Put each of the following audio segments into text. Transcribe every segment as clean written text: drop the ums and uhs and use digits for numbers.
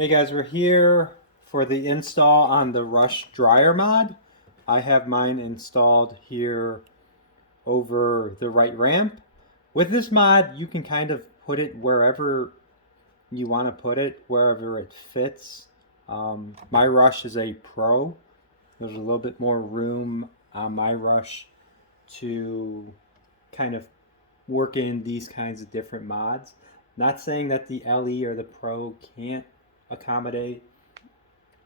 Hey guys, we're here for the install on the Rush dryer mod. I have mine installed here over the right ramp. With this mod, you can kind of put it wherever you want to put it, wherever it fits. My Rush is a Pro. There's a little bit more room on my Rush to kind of work in these kinds of different mods. Not saying that the LE or the Pro can't accommodate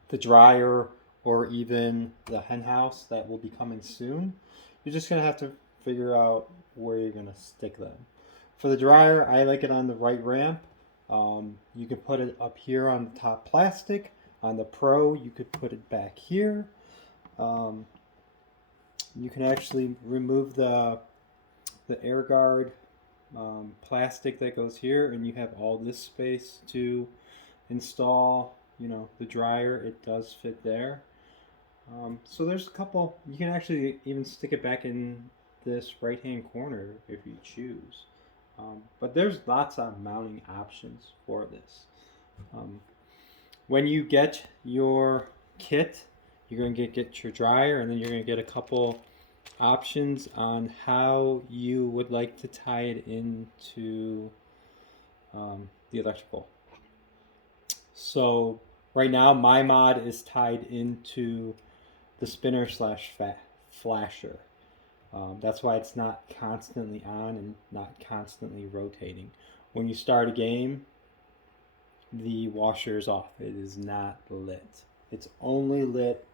the dryer or even the hen house that will be coming soon. You're just going to have to figure out where you're going to stick them. For the dryer, I like it on the right ramp. You can put it up here on the top plastic. On the Pro, you could put it back here. You can actually remove the air guard plastic that goes here, and you have all this space to install the dryer. It does fit there. So there's a couple. You can actually even stick it back in this right hand corner if you choose. But there's lots of mounting options for this. When you get your kit, you're going to get your dryer, and then you're going to get a couple options on how you would like to tie it into the electrical. So right now my mod is tied into the spinner slash flasher. That's why it's not constantly on and not constantly rotating. When you start a game, the washer is off. It is not lit. It's only lit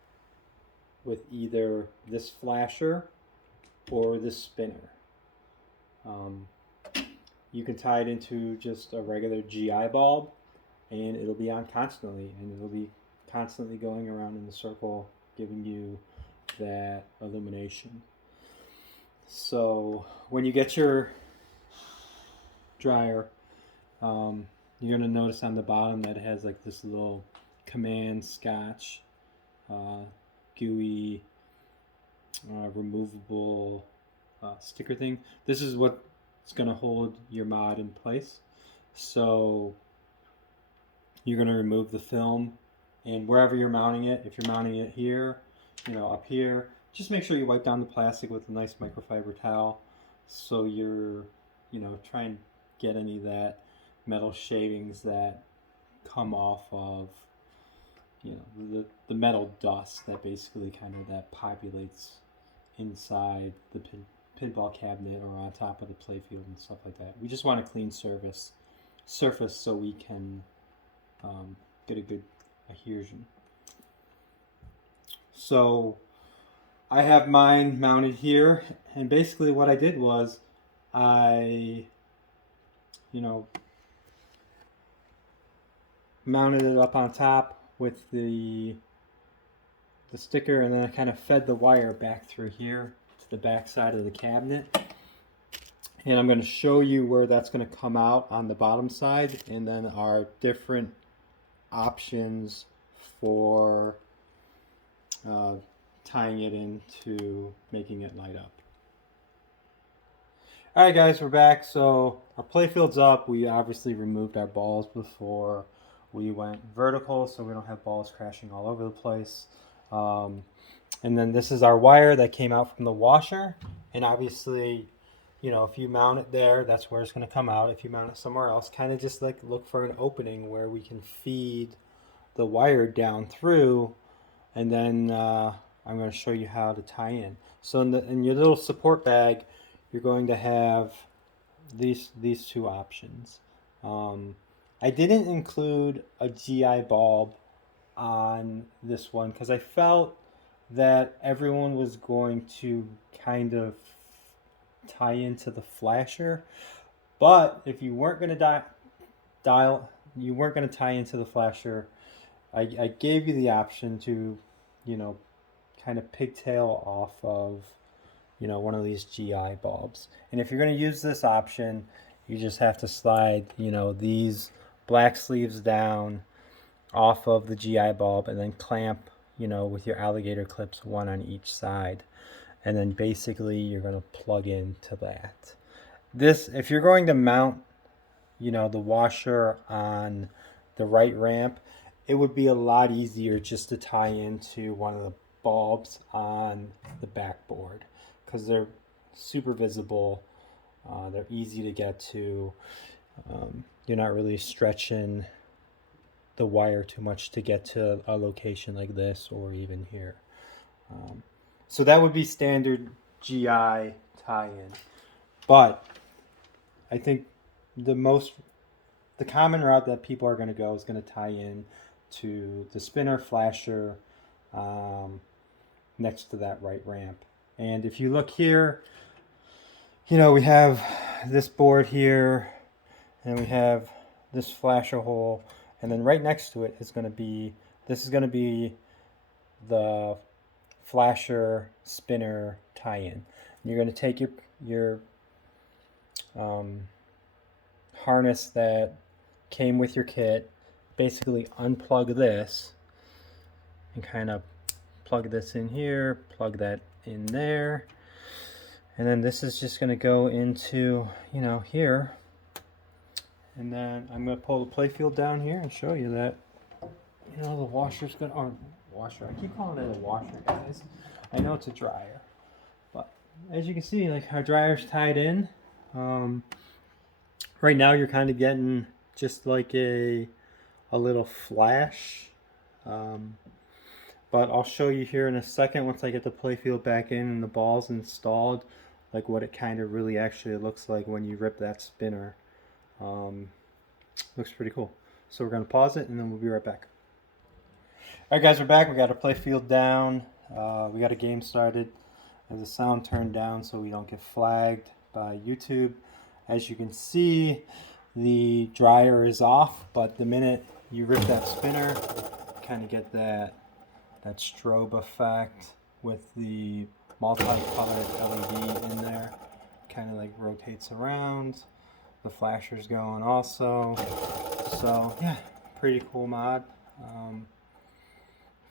with either this flasher or this spinner. You can tie it into just a regular GI bulb, and it'll be on constantly, and it'll be constantly going around in the circle, giving you that illumination. So when you get your dryer, you're going to notice on the bottom that it has like this little command scotch gooey removable sticker thing. This is what's going to hold your mod in place. So you're going to remove the film, and wherever you're mounting it, if you're mounting it here, up here, just make sure you wipe down the plastic with a nice microfiber towel, so you're try and get any of that metal shavings that come off of the metal dust that basically that populates inside the pinball cabinet or on top of the playfield and stuff like that. We just want a clean surface so we can get a good adhesion. So I have mine mounted here, and basically what I did was I mounted it up on top with the sticker, and then I kind of fed the wire back through here to the back side of the cabinet. And I'm going to show you where that's going to come out on the bottom side, and then our different options for tying it into making it light up. Alright guys, we're back. So our playfield's up. We obviously removed our balls before we went vertical, so we don't have balls crashing all over the place. And then this is our wire that came out from the washer, and obviously if you mount it there, that's where it's going to come out. If you mount it somewhere else, kind of just like look for an opening where we can feed the wire down through, and then I'm going to show you how to tie in. So in your little support bag, you're going to have these two options. I didn't include a GI bulb on this one because I felt that everyone was going to kind of tie into the flasher, but if you weren't going to tie into the flasher, I gave you the option to kind of pigtail off of one of these GI bulbs. And if you're going to use this option, you just have to slide these black sleeves down off of the GI bulb, and then clamp with your alligator clips, one on each side, and then basically you're going to plug into that. This, if you're going to mount the washer on the right ramp, it would be a lot easier just to tie into one of the bulbs on the backboard because they're super visible. They're easy to get to. You're not really stretching the wire too much to get to a location like this or even here. So that would be standard GI tie-in. But I think the common route that people are going to go is going to tie in to the spinner flasher next to that right ramp. And if you look here, we have this board here, and we have this flasher hole, and then right next to it is going to be, this is going to be the flasher spinner tie-in. You're going to take your harness that came with your kit, basically unplug this and kind of plug this in here, plug that in there, and then this is just going to go into here, and then I'm going to pull the playfield down here and show you that the washer's going to, or washer, I keep calling it a washer, guys. I know it's a dryer, but as you can see, like, our dryer's tied in. Right now you're kind of getting just like a little flash, but I'll show you here in a second once I get the playfield back in and the ball's installed, like what it kind of really actually looks like when you rip that spinner. Looks pretty cool. So we're going to pause it and then we'll be right back. Alright guys, we're back. We got a playfield down. We got a game started. There's the sound turned down so we don't get flagged by YouTube. As you can see, the dryer is off, but the minute you rip that spinner, you kind of get that strobe effect with the multicolored LED in there. Kind of like rotates around. The flasher's going also. So yeah, pretty cool mod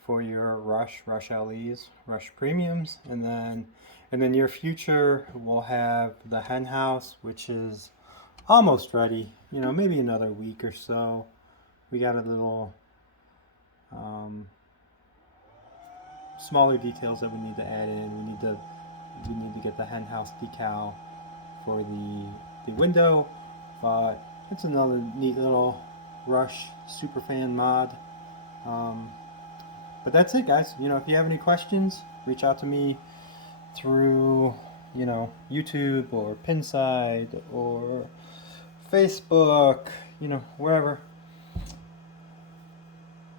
for your Rush LEs, Rush Premiums, and then in the near future we'll have the hen house, which is almost ready. Maybe another week or so. We got a little smaller details that we need to add in. We need to get the hen house decal for the window, but it's another neat little Rush superfan mod. But that's it, guys. If you have any questions, reach out to me through YouTube or Pinside or Facebook, wherever.